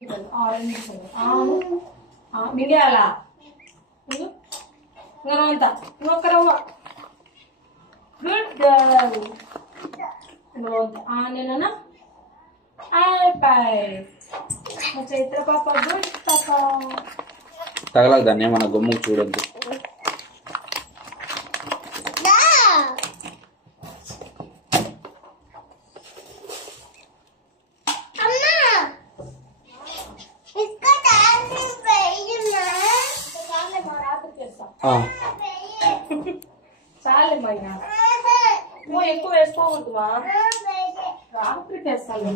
orange మింగేయాలా ఇంకొంత ఇంకొక రవ్వ గుడ్ గర్ల్ ఇంకొంత నేనన్నా అయిపోయి చైత్ర పాప గుడ్ పాప తగలదు దాన్ని మన గమ్ముకు చూడొద్దు చాలే మైనా నువ్వు ఎక్కువ వేస్తా ఉంటువా రాత్రికి వేస్తాను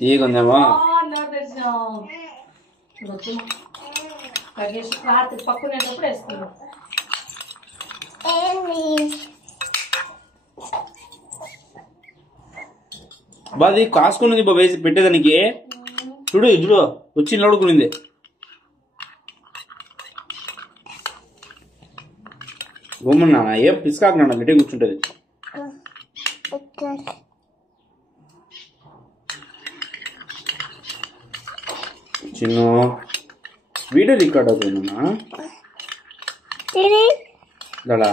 తీగుందేమో రాత్రి పక్కునేటప్పుడు వేసుకున్నాం బాది కాసుకున్నది వేసి పెట్టేదానికి చూడు చూడు వచ్చి నిలబడుకునింది గమ్మున్నా ఏం పిసుకాకు నాన్న గట్టిగా కూర్చుంటది చిన్న వీడియో రికార్డ్ అవుతుందన్నా దాడా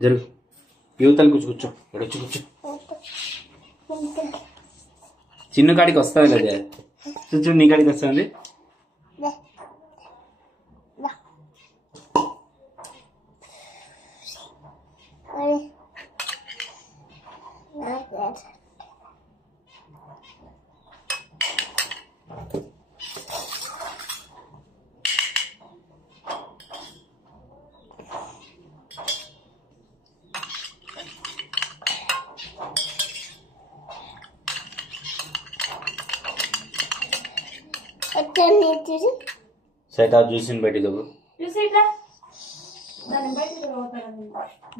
జరుగు యువతలు కూర్చో ఎడొచ్చి కూర్చో చిన్న కాడికి వస్తుంది లేదా చూడు నీ కాడికి వస్తుంది సెట్ ఆఫ్ చూసి బయటికి చూసి దాన్ని బయటకు